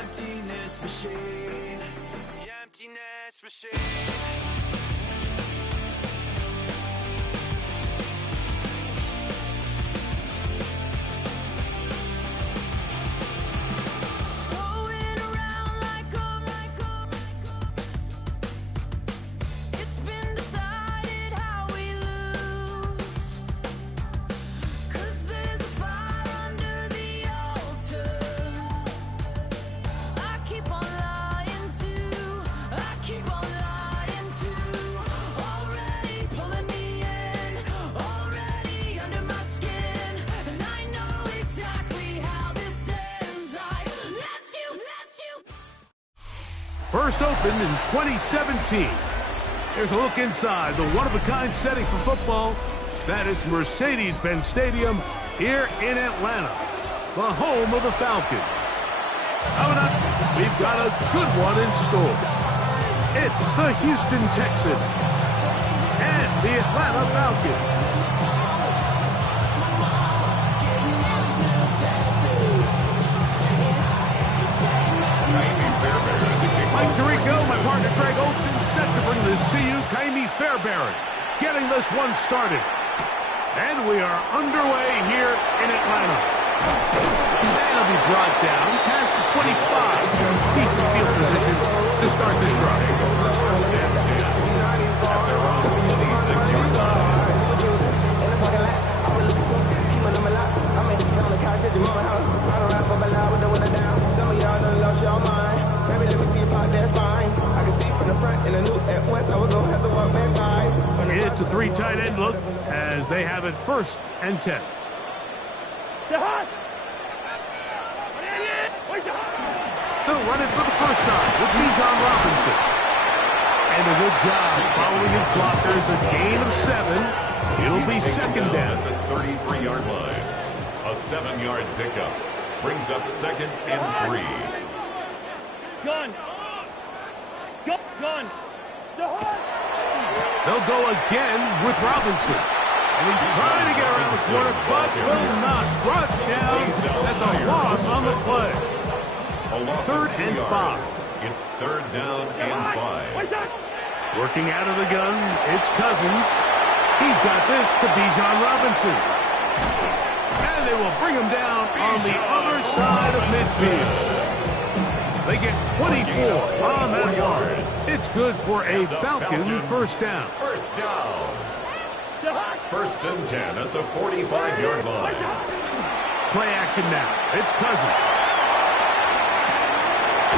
emptiness machine. The emptiness machine. First opened in 2017. Here's a look inside the one-of-a-kind setting for football. That is Mercedes-Benz Stadium here in Atlanta, the home of the Falcons. Coming up, we've got a good one in store. It's the Houston Texans and the Atlanta Falcons. Mike Tirico, my partner Greg Olson, set to bring this to you. Kaimi Fairbairn getting this one started. And we are underway here in Atlanta. And he'll be brought down past the 25. Decent field position to start this drive. Some of y'all done lost your mind. Baby, let me see you pop that spine. I can see from the front and the new at once. I would go have to walk back by. It's a three tight end look as they have it 1st and 10. They'll run it for the first time with Bijan Robinson. And a good job following his blockers. A gain of 7. It'll be 2nd down. The 33-yard line. A 7-yard pickup. Brings up 2nd and 3. Gun. They'll go again with Robinson. And he's trying to get around the corner, but will not. Brought down. That's a loss on the play. 3rd and 5. It's 3rd down and 5. Working out of the gun, it's Cousins. He's got this to Bijan Robinson. And they will bring him down on the other side of midfield. They get 24 on that one. It's good for a Falcon first down. First down. 1st and 10 at the 45-yard line. Play action now. It's Cousins.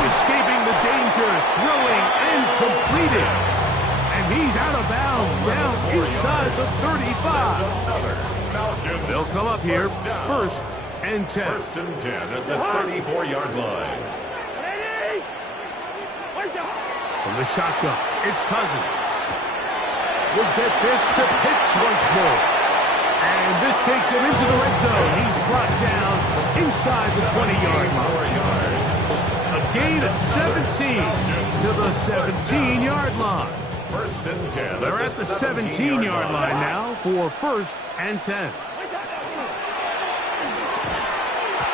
Escaping the danger, throwing and completing. And he's out of bounds down inside the 35. They'll come up here 1st and 10. 1st and 10 at the 34-yard line. From the shotgun, it's Cousins. We'll get this to Pitts once more. And this takes him into the red zone. He's brought down inside the 20-yard line. A gain of 17 to the 17-yard line. 1st and 10. They're at the 17-yard line now for 1st and 10.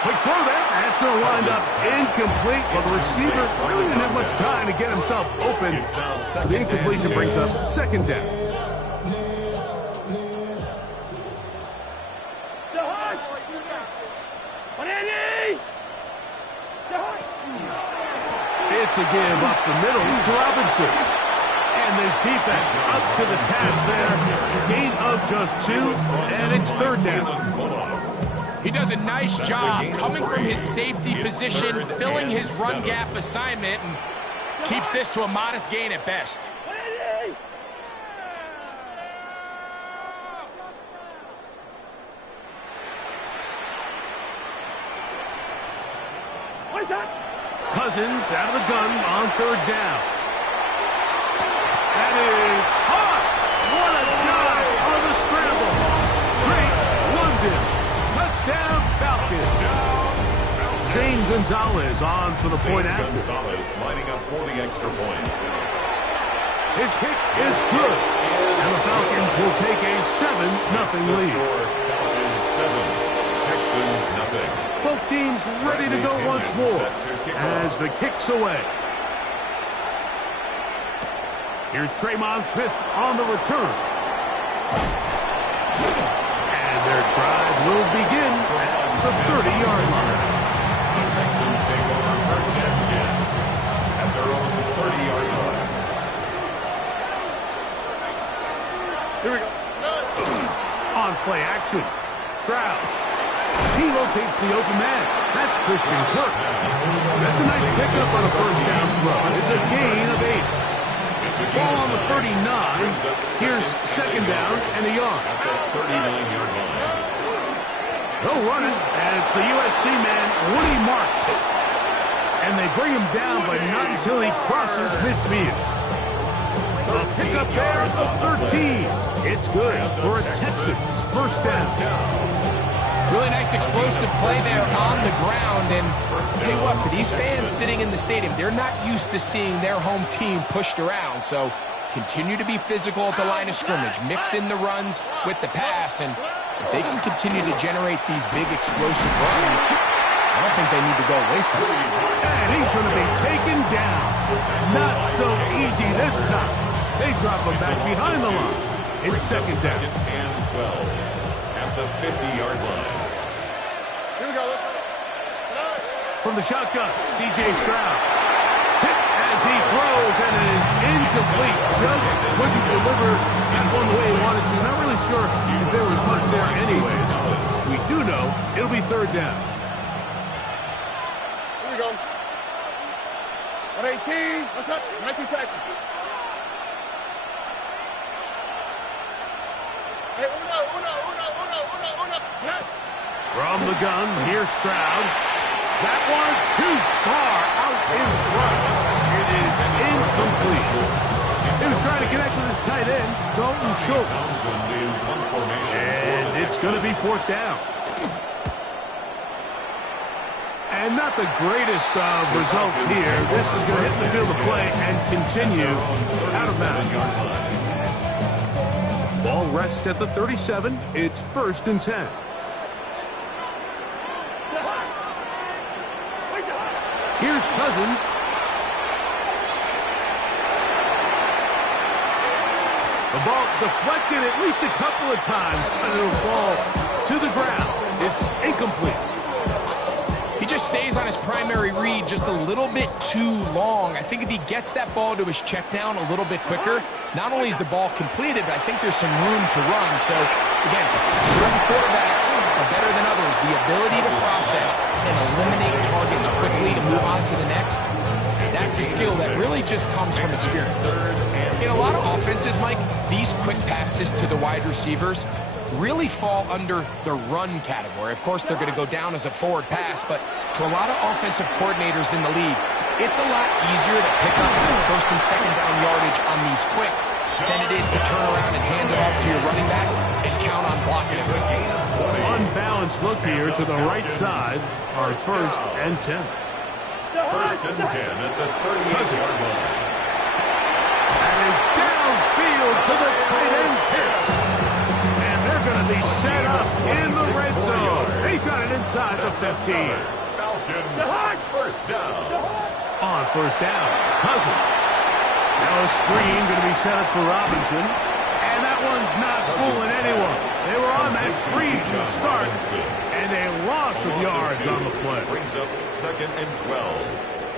Quick throw there. That's going to wind up incomplete. Well, the receiver really didn't have much time to get himself open. So the incompletion brings up 2nd down. It's a give up the middle to Robinson. And this defense up to the task there. Gain of just 2, and it's 3rd down. He does a nice job coming from his safety position, filling his run gap assignment, and keeps this to a modest gain at best. Cousins out of the gun on 3rd down. That is hot. What a dive on the scramble. Great London. Touchdown Falcons. Zane Gonzalez on for the point after. Gonzalez lining up for the extra point. His kick is good. And the Falcons will take a 7-0 lead. Falcons 7, Texans 0. Both team's ready to go once more as the kick's away. Here's Tremon Smith on the return. And their drive will begin at the 30-yard line. The Texans take over first and 10 at their own 30-yard line. Here we go. On play action. Stroud. He locates the open man. That's Christian Kirk. That's a nice pickup on a first down throw. It's a gain of 8. Ball on the 39. Here's second down and a yard. At the 39-yard line. They'll run it, and it's the USC man, Woody Marks. And they bring him down, but not until he crosses midfield. A pickup there at the 13. It's good for a Texans first down. Really nice explosive play there on the ground. And I'll tell you what, for these fans sitting in the stadium, they're not used to seeing their home team pushed around. So continue to be physical at the line of scrimmage. Mix in the runs with the pass. And if they can continue to generate these big explosive runs, I don't think they need to go away from it. And he's going to be taken down. Not so easy this time. They drop him back behind the line. It's second down. Second and 12 at the 50-yard line. Here we go. From the shotgun, C.J. Stroud. Hit as he throws, and it is incomplete. Just couldn't deliver that one the way he wanted to. Not really sure if there was much there anyways. We do know it'll be third down. Here we go. 118. What's up? 19 Texans. Hey, uno. From the gun, here's Stroud. That one too far out in front. It is incomplete. He was trying to connect with his tight end, Dalton Schultz. And it's going to be fourth down. And not the greatest of results here. This is going to hit the field of play and continue out of bounds. Ball rests at the 37. It's first and 10. Here's Cousins. The ball deflected at least a couple of times, but it'll fall to the ground. It's incomplete. He just stays on his primary read just a little bit too long. I think if he gets that ball to his check down a little bit quicker, not only is the ball completed, but I think there's some room to run. So, again, certain quarterbacks are better than others. The ability to process and eliminate targets quickly to move on to the next, that's a skill that really just comes from experience. In a lot of offenses, Mike, these quick passes to the wide receivers really fall under the run category. Of course, they're going to go down as a forward pass, but to a lot of offensive coordinators in the league, it's a lot easier to pick up first and second down yardage on these quicks than it is to turn around and hand it off to your running back and count on blocking it. Unbalanced look here to the right side. Our first and 10. First and 10 at the 38-yard line. And is downfield to the tight end pitch. And they're going to be set up in the red zone. They've got it inside the 15. Falcons, first down. On first down, Cousins. Now a screen going to be set up for Robinson. And that one's not fooling anyone. They were on that screen to start. And a loss of yards on the play. Brings up second and 12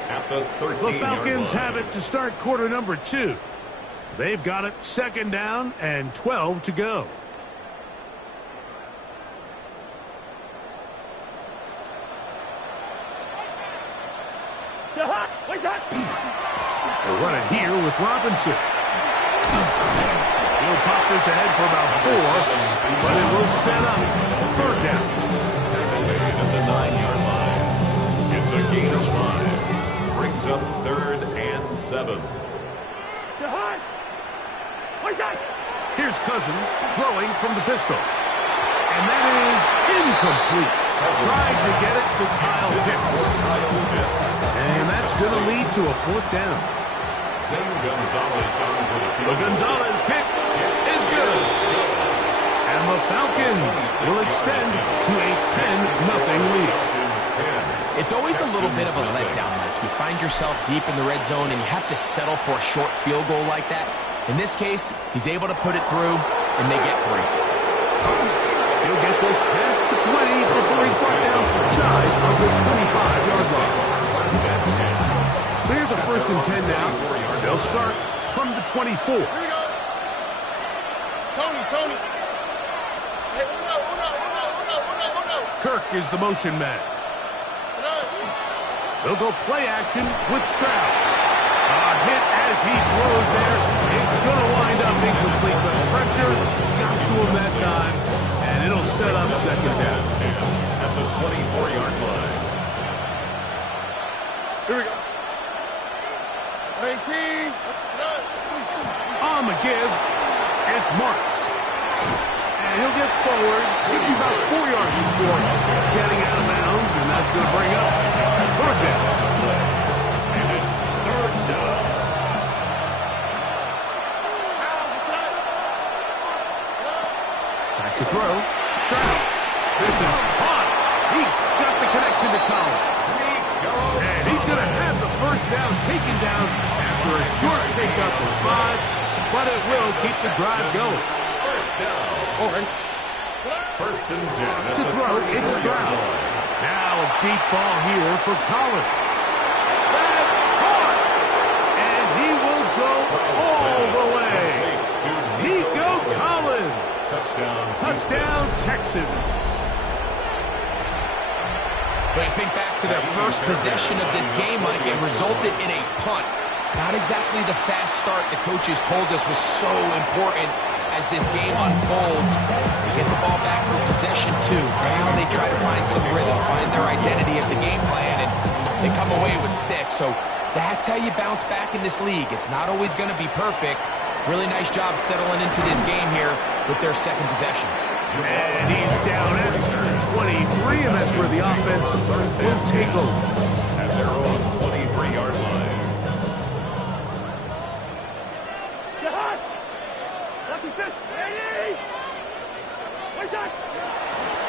at the 13-yard line. The Falcons have it to start quarter number 2. They've got it second down and 12 to go. They'll run it here with Robinson. He'll pop this ahead for about 4, but it will set up third down. Tackled at the 9-yard line. It's a gain of 5. Brings up third and 7. Here's Cousins throwing from the pistol. And that is incomplete. Trying to get it to Kyle Pitts. And that's going to lead to a fourth down. The Gonzalez kick is good. And the Falcons will extend to a 10-0 lead. It's always a little bit of a letdown. Like you find yourself deep in the red zone and you have to settle for a short field goal like that. In this case, he's able to put it through, and they get 3. He'll get this past the 20 before he's brought down shy of the 25-yard line. So here's a 1st and 10 now. They'll start from the 24. Here we go. Tony. Hey, uno. Kirk is the motion man. They'll go play action with Stroud. A hit as he throws there. It's going to wind up incomplete, but pressure got to him that time, and it'll set up 2nd down. At the 24-yard line. Here we go. 19. On the give, it's Marks. And he'll get forward, give you about 4 yards before getting out of bounds, and that's going to bring up 3rd down. And it's 3rd down. Back to throw. Stroud. This is caught. He got the connection to Collins. And he's going to have the 1st down taken down after a short pickup of 5, but it will keep the drive going. 1st down. Okay. 1st and 10. To throw, it's Stroud. Now a deep ball here for Collins. That's caught. And he will go all the way. Nico Collins. Touchdown, Texans. But you think back to their first possession of this game, Mike, it resulted in a punt. Not exactly the fast start the coaches told us was so important as this game unfolds. They get the ball back for possession 2. Now they try to find some rhythm, find their identity of the game plan, and they come away with 6. So that's how you bounce back in this league. It's not always going to be perfect. Really nice job settling into this game here with their 2nd possession. And he's down at 23, and that's where the offense will take over. At their own 23-yard line.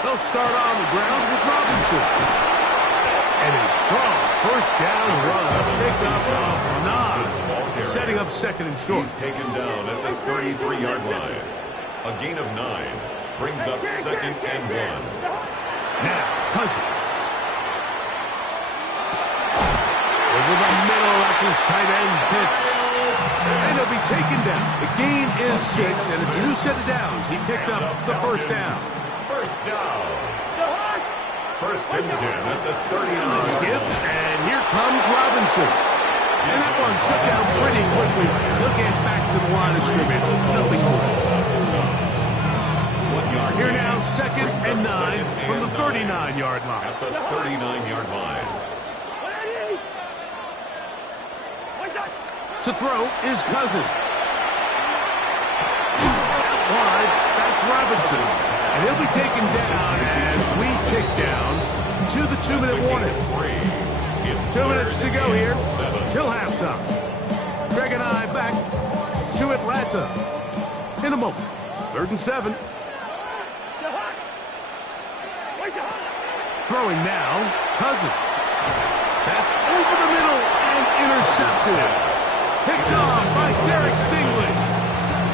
They'll start on the ground with Robinson. And a strong 1st down run. Pick up of 9. Setting up 2nd and short. He's taken down at the 33-yard line. A gain of 9 brings up 2nd and 1. Now, Cousins. Over the middle, that's his tight end pitch. And he'll be taken down. The gain is 6, and it's a new set of downs. He picked up the 1st down. 1st down. 1st and 10 at the 39-yard Skip, line. and here comes Robinson. And that one shut down pretty quickly. He'll get back to the line of scrimmage. Nothing more. 1 yard Here gain. now, 2nd and 9 from the 9 39-yard line. At the 39-yard line. To throw is Cousins. Out wide, that's Robinson. And he'll be taken down as we tick down to the 2-minute warning. 2 minutes to go here till halftime. Greg and I back to Atlanta in a moment. 3rd and 7. Throwing now, Cousins. That's over the middle and intercepted. Picked off by Derek Stingley.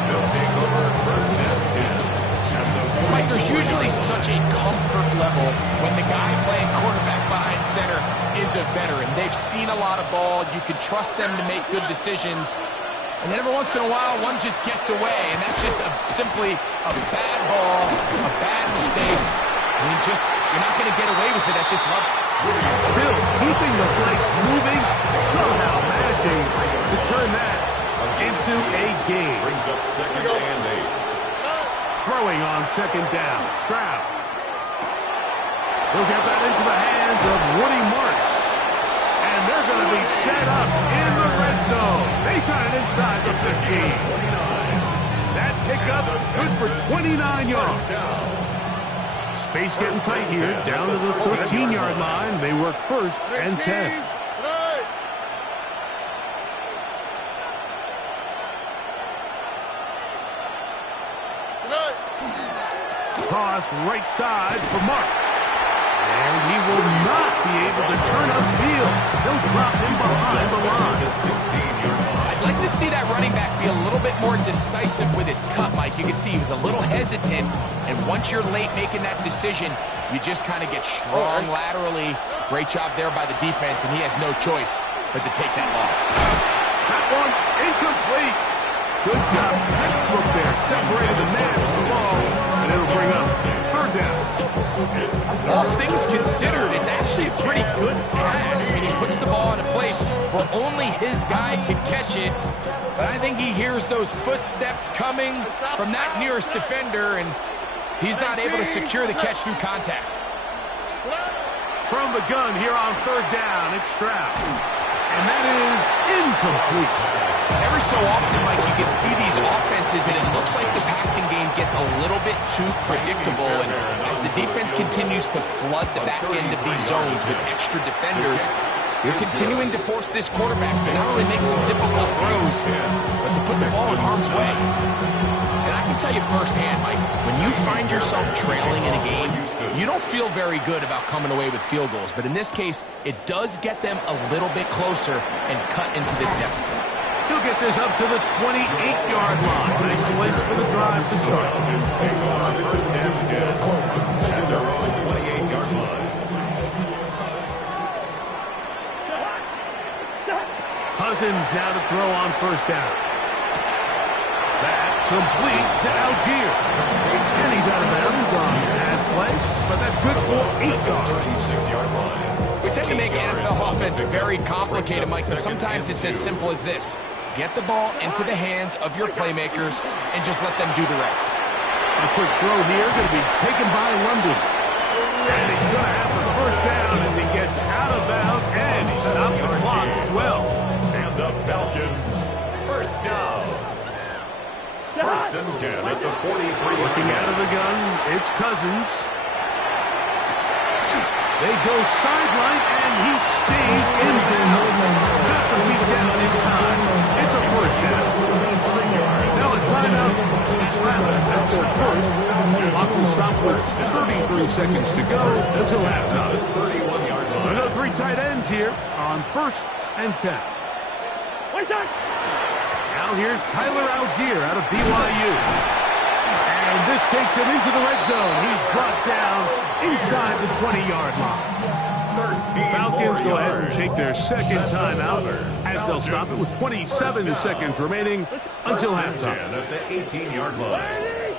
They'll take over 1st and 10. Mike, there's usually such a comfort level when the guy playing quarterback behind center is a veteran. They've seen a lot of ball. You can trust them to make good decisions. And then every once in a while, one just gets away, and that's just simply a bad ball, a bad mistake. I mean, you're not going to get away with it at this level. Still keeping the legs moving, somehow managing to turn that into a game. Brings up 2nd and 8. Throwing on 2nd down, Stroud. He'll get that into the hands of Woody Marks. And they're going to be set up in the red zone. They got it inside the 15. That pickup good for 29 yards. Space getting tight here, down to the 13-yard line. They work 1st and 10. Toss right side for Marks. And he will not be able to decisive with his cut, Mike. You can see he was a little hesitant, and once you're late making that decision, you just kind of get strong laterally. Great job there by the defense, and he has no choice but to take that loss. That one incomplete. Good job. Textbook there. Separated the man from the ball, and it'll bring up third down. All things considered, it's actually a pretty good pass. I mean, he puts the ball in a place where only his guy can catch it. But I think he hears those footsteps coming from that nearest defender, and he's not able to secure the catch through contact. From the gun here on third down, it's Stroud. And that is incomplete. Every so often, Mike, you can see these offenses, and it looks like the passing game gets a little bit too predictable. And as the defense continues to flood the back end of these zones with extra defenders, they're continuing to force this quarterback to not only make some difficult throws, but to put the ball in harm's way. And I can tell you firsthand, Mike, when you find yourself trailing in a game, you don't feel very good about coming away with field goals. But in this case, it does get them a little bit closer and cut into this deficit. He'll get this up to the 28-yard line. Nice place for the drive to start. First and 10 at their own 28-yard line. Cousins now to throw on first down. That complete to Algier. And he's out of bounds on pass play, but that's good for 8 yards. 36-yard line. We tend to make NFL offense very complicated, Mike, but sometimes it's as simple as this. Get the ball into the hands of your playmakers and just let them do the rest. A quick throw here going to be taken by London. And he's going to have the first down as he gets out of bounds, and he stopped the clock as well. And the Falcons, first down. First and 10 at the 43. Looking out of the gun, it's Cousins. They go sideline, and he stays in bounds. Got the feet down in time. It's a first down. Now a timeout. That's their first. Clock will stop with 33 seconds to go until halftime. 31-yard line. Another 3 tight ends here on first and 10. Now here's Tyler Algier out of BYU. And this takes him into the red zone. He's brought down inside the 20-yard line. Falcons go ahead and take their second timeout as they'll stop it with 27 seconds remaining until halftime. At the 18-yard line.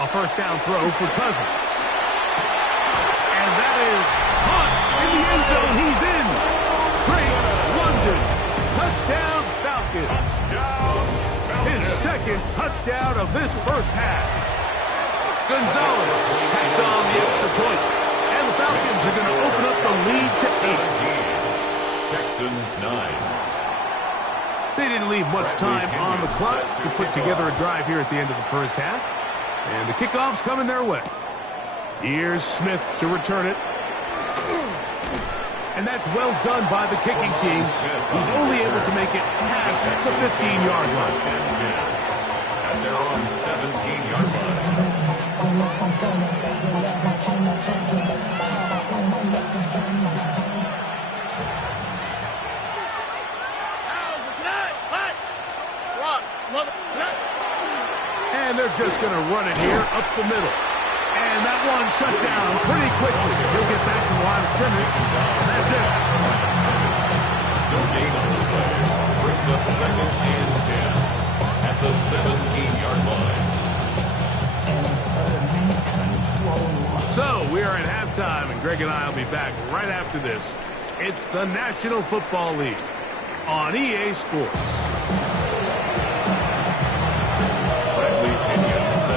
A first down throw for Cousins. And that is caught in the end zone. He's in. Great London. Touchdown Falcons. His second touchdown of this first half. Gonzalez tacks on the extra point. And the Falcons are going to open up the lead to 8. Texans 9. They didn't leave much time on the clock to put together a drive here at the end of the first half. And the kickoff's coming their way. Here's Smith to return it. And that's well done by the kicking team. He's only able to make it past the 15-yard line. And they're on 17-yard And they're just going to run it here up the middle. And that one shut down pretty quickly. He'll get back to the line of scrimmage. That's it. No gain on the play. Brings up second and 10 at the 17-yard line. So we are at halftime, and Greg and I will be back right after this. It's the National Football League on EA Sports.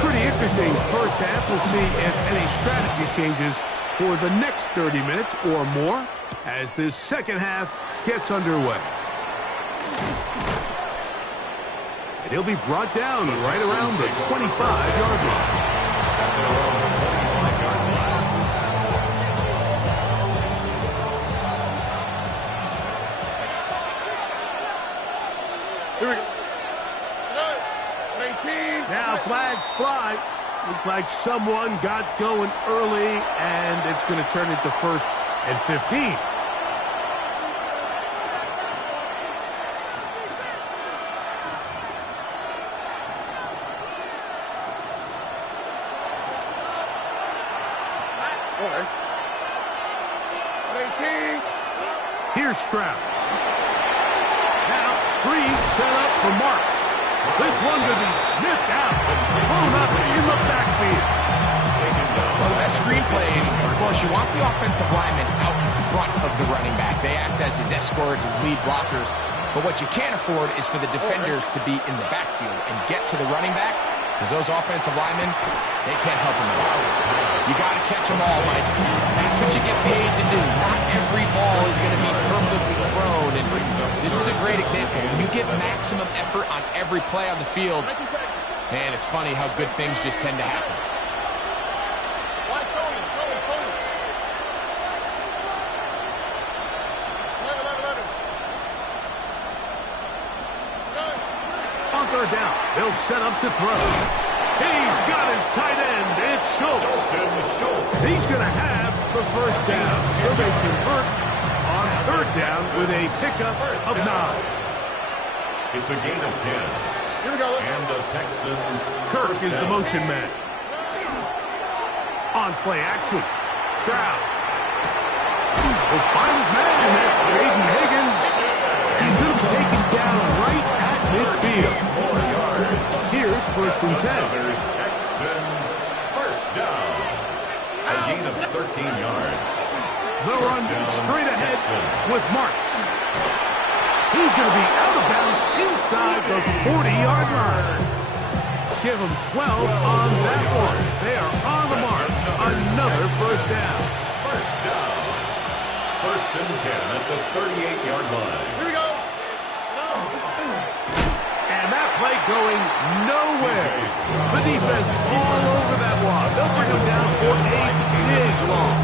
Pretty interesting first half. We'll see if any strategy changes for the next 30 minutes or more as this second half gets underway. And he'll be brought down right around the 25-yard line. Here we go. Now flags fly. Looks like someone got going early, and it's going to turn into first and 15. Okay. 18. Here's Stroud. Now, screen set up for Marks. This one could be sniffed out, thrown up in the backfield. Well, the best screen plays, of course, you want the offensive lineman out in front of the running back. They act as his escort, his lead blockers. But what you can't afford is for the defenders to be in the backfield and get to the running back, because those offensive linemen, they can't help him out. You got to catch them all, Mike. That's what you get paid to do. Not every ball is going to be perfectly thrown. And this is a great example. When you give maximum effort on every play on the field, man, it's funny how good things just tend to happen. On third down, they'll set up to throw. He's got his tight end. It's Schultz. He's going to have the first down. So they convert on third down with a pickup of 9. It's a gain of 10. Here we go. And the Texans. Kirk first is the down. motion man. On play action, Stroud will find his man, and that's Jaden Higgins. He's going to be taken down right at midfield. Here's first and 10. Another Texans first down. A gain of 13 yards. They'll run straight ahead with Marks. He's going to be out of bounds inside the 40-yard line. Give him 12 on that one. They are on the mark. Another first down. First down. First and 10 at the 38-yard line. Here we go. And that play going nowhere. The defense all over that one. They'll bring him down for a big loss.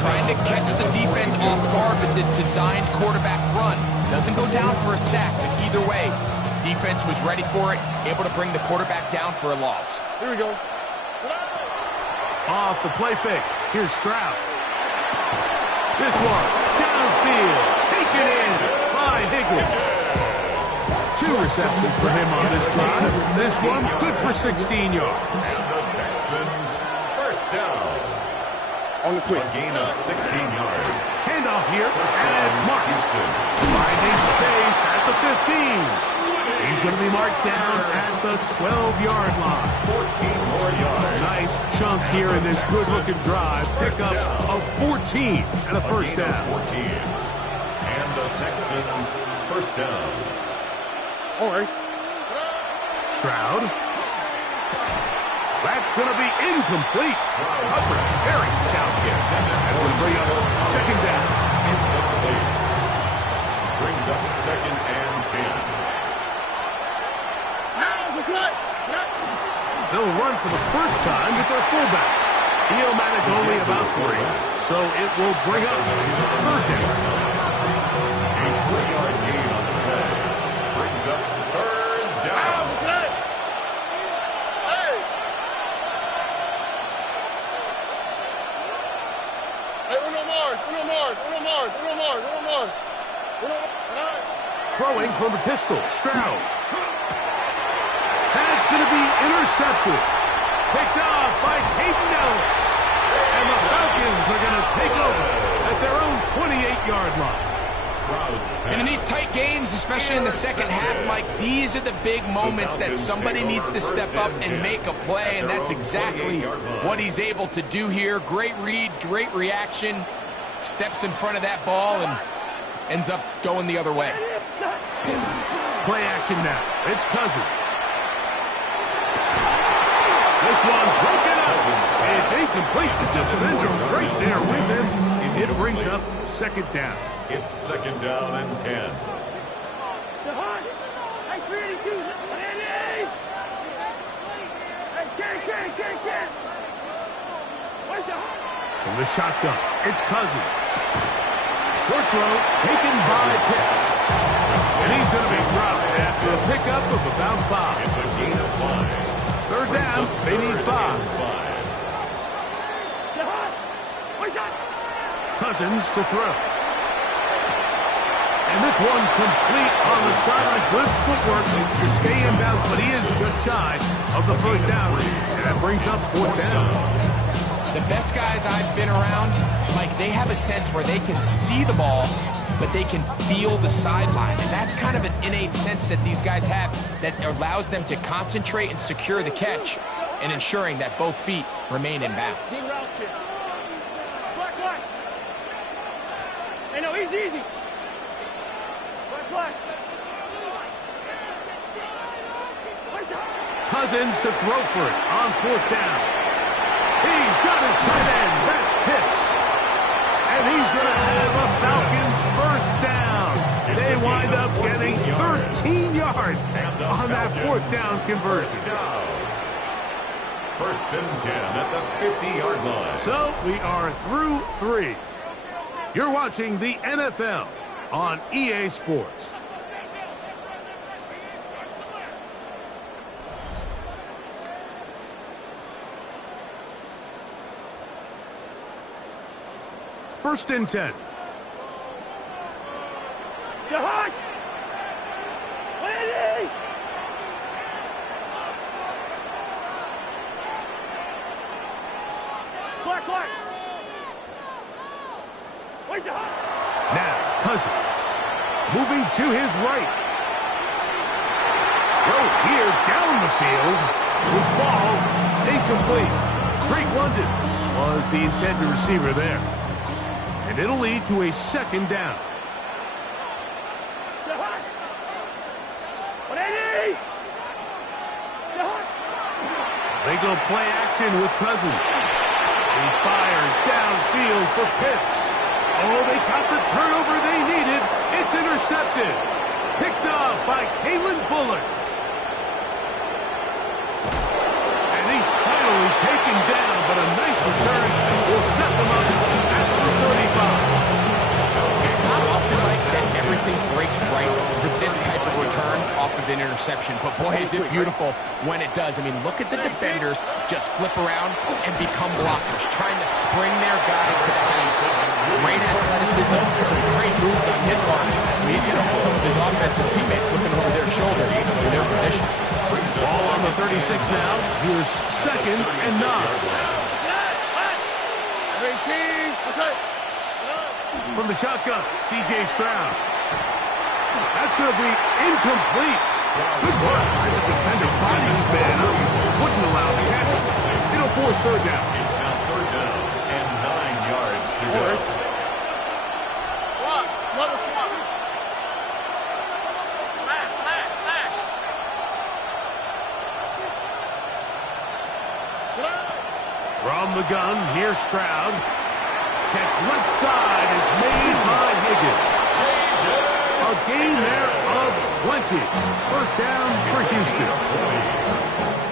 Trying to catch the defense off guard with this designed quarterback run. Doesn't go down for a sack, but either way, defense was ready for it, able to bring the quarterback down for a loss. Here we go. Off the play fake. Here's Stroud. This one, downfield, taken in by Higgins. 2 receptions for him on this drive. This one, good for 16 yards. And the Texans first down. On the quick. A gain of 16 yards. Handoff here, First and down, it's Marks. Houston. Finding space at the 15. He's going to be marked down at the 12-yard line. 14 more yards. Nice chunk here in this good-looking drive. Pickup of 14 and a first gain of down. 14. And the Texans first down. All right. Stroud. That's going to be incomplete. Coverage, very stout here. That's going to bring up second down. Incomplete. Brings up second and 10. They'll run for the first time with their fullback. He'll manage only about 3, so it will bring up third down. A 3-yard gain on the play. Brings up third down. Throwing from the pistol, Stroud. That's going to be intercepted. Picked off by Caden Ellis. And the Falcons are going to take over at their own 28-yard line. And in these tight games, especially in the second half, Mike, these are the big moments that somebody needs to step up and make a play, and that's exactly what he's able to do here. Great read, great reaction, steps in front of that ball and ends up going the other way. Play action now. It's Cousins. This one broken up. It's incomplete. The defender right there with him. It brings up second down. It's second down and 10. From the shotgun, it's Cousins. Short throw taken by Pitts. And he's going to be dropped after a pickup of about 5. It's a gain of 5. Third down, they need 5. Cousins to throw. And this one complete on the sideline. Good footwork to stay in bounds, but he is just shy of the first down. And that brings us fourth down. The best guys I've been around, like, they have a sense where they can see the ball, but they can feel the sideline. And that's kind of an innate sense that these guys have that allows them to concentrate and secure the catch and ensuring that both feet remain in bounds. Hey, no, easy. Cousins to throw for it on 4th down. He's got his tight end. That's Pitts. And he's going to have a Falcons first down. They wind up getting 13 yards on that 4th down conversion. First and 10 at the 50-yard line. So we are through 3. You're watching the NFL on EA Sports. First and 10. Jahan! Lady! Clark! Wait, Jahan! Now, Cousins moving to his right. Throw here down the field. With fall, incomplete. Drake London was the intended receiver there. And it'll lead to a 2nd down. Jahan! 180! Jahan! They go play action with Cousins. He fires downfield for Pitts. Oh, they got the turnover they needed. It's intercepted. Picked off by Kalen Bullock. And he's finally taken down, but a nice return will set them up at the 35. It's not often, Mike, that everything breaks right for this type of return off of an interception. But, boy, is it beautiful when it does. I mean, look at the defenders just flip around and become blockers, trying to spring their guy to the house. Great athleticism, some great moves on his part. I mean, he's going to have some of his offensive teammates looking over their shoulder in their position. Ball on the 36 now. Here's 2nd and 9. From the shotgun, C.J. Stroud. That's going to be incomplete. Good work as a defender bodied his man up. Wouldn't allow the catch. It'll force 3rd down. It's now 3rd down and 9 yards to go. Another swap. From the gun, here's Stroud. Catch left side is made by Higgins. A gain there of 20. First down for Houston.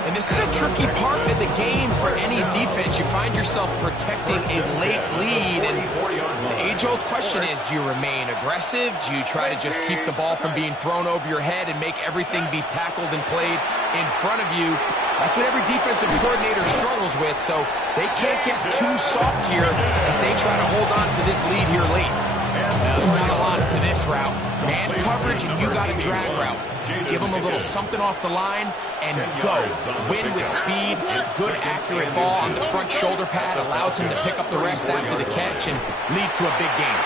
And this is a tricky part of the game for any defense. You find yourself protecting a late lead, and the age-old question is, do you remain aggressive? Do you try to just keep the ball from being thrown over your head and make everything be tackled and played in front of you? That's what every defensive coordinator struggles with, so they can't get too soft here as they try to hold on to this lead here late. There's not a lot to this route. Man coverage, and you got a drag route. Give them a little something off the line and go. Win with speed. Good, accurate ball on the front shoulder pad allows him to pick up the rest after the catch and leads to a big game.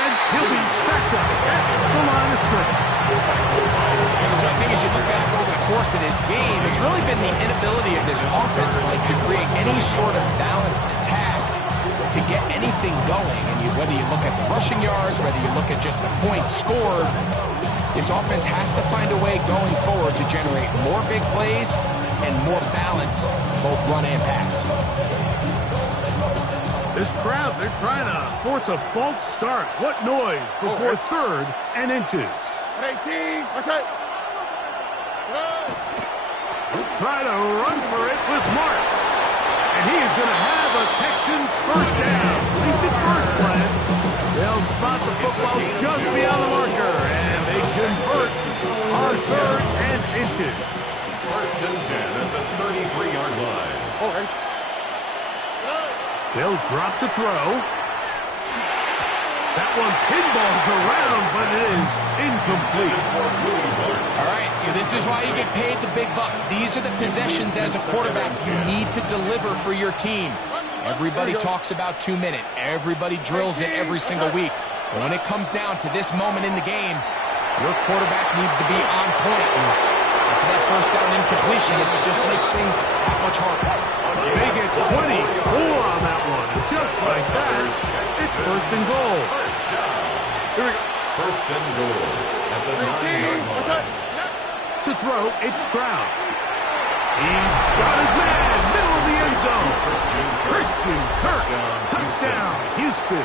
And he'll be stacked up at the line of scrimmage. So I think as you look back over the course of this game, it's really been the inability of this offense, Mike, to create any sort of balanced attack to get anything going. And whether you look at the rushing yards, whether you look at just the points scored, this offense has to find a way going forward to generate more big plays and more balance, both run and pass. This crowd, they're trying to force a false start. What noise before 3rd and inches. 18. What's that? We'll try to run for it with Marks. And he is going to have a Texans first down. At least at first glance. They'll spot the football just beyond the marker. And they convert on 3rd and inches. First and 10 at the 33-yard line. All right. They'll drop to throw. That one pinballs around, but it is incomplete. All right, so this is why you get paid the big bucks. These are the possessions as a quarterback you need to deliver for your team. Everybody talks about 2 minutes. Everybody drills it every single week. But when it comes down to this moment in the game, your quarterback needs to be on point. And after that first down incompletion, it just makes things that much harder. They get 24 on that one. And just like that, it's first and goal. Here we go. First and goal at the 9-yard line. To throw, it's Stroud. He's got his man, middle of the end zone. Christian Kirk, touchdown, Houston.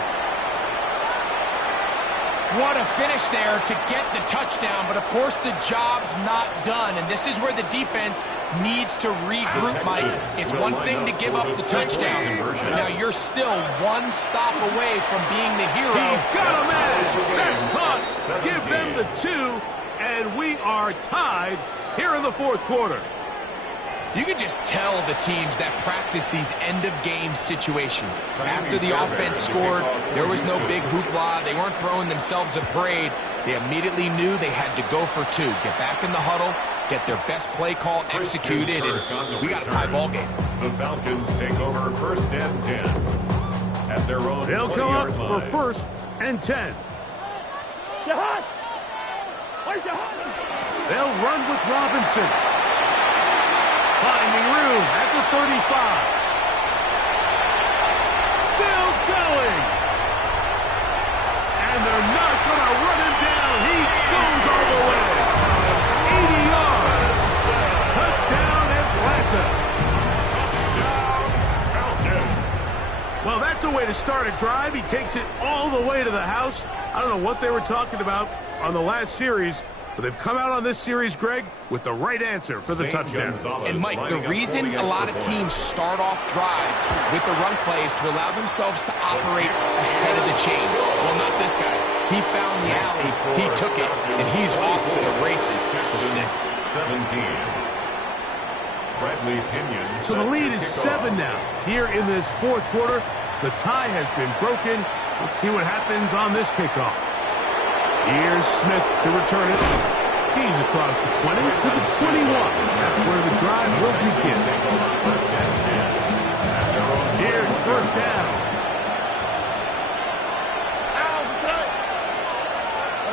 What a finish there to get the touchdown, but of course the job's not done, and this is where the defense needs to regroup, Mike. It's one thing to give up the touchdown, but now you're still one stop away from being the hero. He's got a man. That's caught. Give them the 2, and we are tied here in the fourth quarter. You can just tell the teams that practice these end-of-game situations. After the offense scored, there was no big hoopla. They weren't throwing themselves a parade. They immediately knew they had to go for 2. Get back in the huddle, get their best play call executed, and we got a tie ball game. The Falcons take over first and 10 at their own 20-yard line. They'll come up for first and 10. Jihad! Wait, Jihad! They'll run with Robinson. Finding room at the 35. Still going. And they're not going to run him down. He goes all the way. 80 yards. Touchdown, Atlanta. Touchdown, Falcons. Well, that's a way to start a drive. He takes it all the way to the house. I don't know what they were talking about on the last series, but they've come out on this series, Greg, with the right answer for the touchdown. And, Mike, the reason a lot of teams start off drives with the run play is to allow themselves to operate ahead of the chains. Well, not this guy. He found the alley, he took it, and he's off to the races for 6. 17. Bradley Pinion. So the lead is 7 now. Here in this fourth quarter, the tie has been broken. Let's see what happens on this kickoff. Here's Smith to return it. He's across the 20 to the 21. That's where the drive will begin. Here's first down. Out, straight.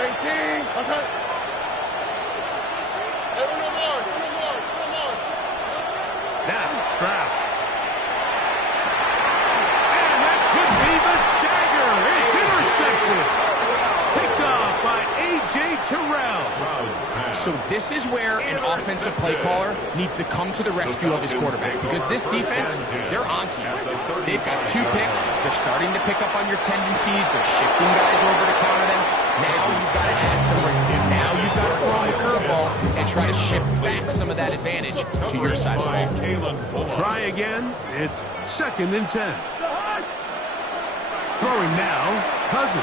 18. That's it. Hey, one more. Now, Stroud. And that could be the dagger. It's intercepted. Picked off by A.J. Terrell. So this is where an offensive play caller needs to come to the rescue of his quarterback, because this defense, they're onto you. They've got 2 picks. They're starting to pick up on your tendencies. They're shifting guys over to counter them. Now you've got to add some wrinkles. Now you've got to throw on the curveball and try to shift back some of that advantage to your side of the ball. Try again. It's second and 10. Throwing now, Cousins.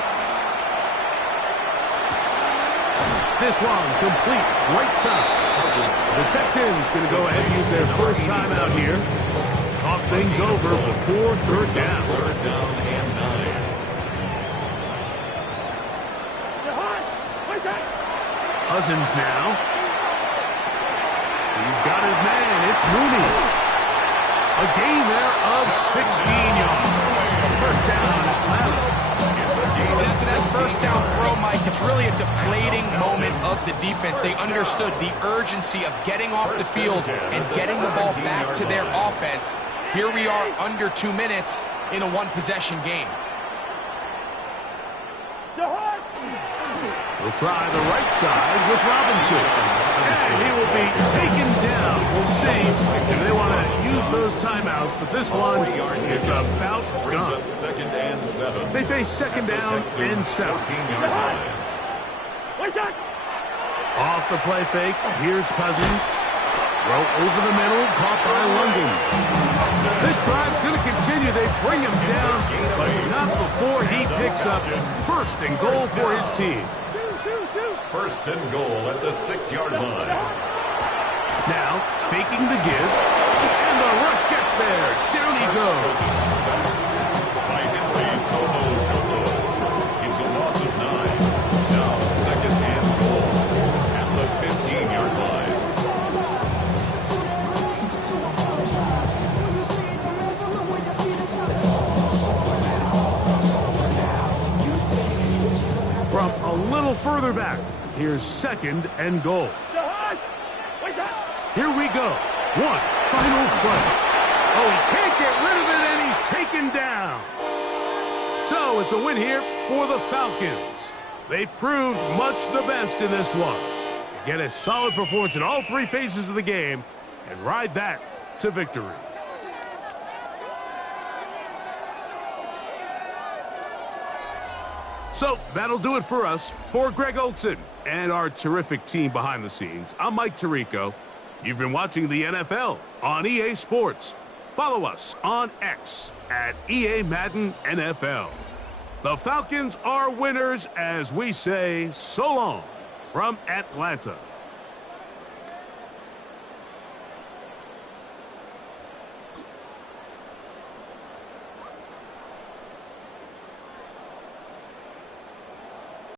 This one complete, right side. The Texans going to go ahead and use their first timeout here. Talk things over before third down. Third down and 9. Cousins now. He's got his man. It's Mooney. A gain there of 16 yards. First down, Atlanta. And after that first down throw, Mike, it's really a deflating moment of the defense. They understood the urgency of getting off the field and getting the ball back to their offense. Here we are under 2 minutes in a one-possession game. We'll try the right side with Robinson. And he will be taken down. We'll see if they want to use those timeouts, but this one is about done. Second and 7. They face second down and 7. 14-yard line. Off the play fake, here's Cousins. Throw over the middle, caught by London. This drive's going to continue. They bring him down, but not before he picks up first and goal for his team. First and goal at the 6-yard line. Now, faking the give, and the rush gets there. Down he goes. By Henry Toto. It's a loss of 9. Now second and goal at the 15-yard line. further back. Here's 2nd and goal. Here we go. One final play. Oh, he can't get rid of it, and he's taken down. So it's a win here for the Falcons. They proved much the best in this one. Get a solid performance in all 3 phases of the game and ride that to victory. So that'll do it for us. For Greg Olson and our terrific team behind the scenes, I'm Mike Tirico. You've been watching the NFL on EA Sports. Follow us on X at EA Madden NFL. The Falcons are winners as we say so long from Atlanta.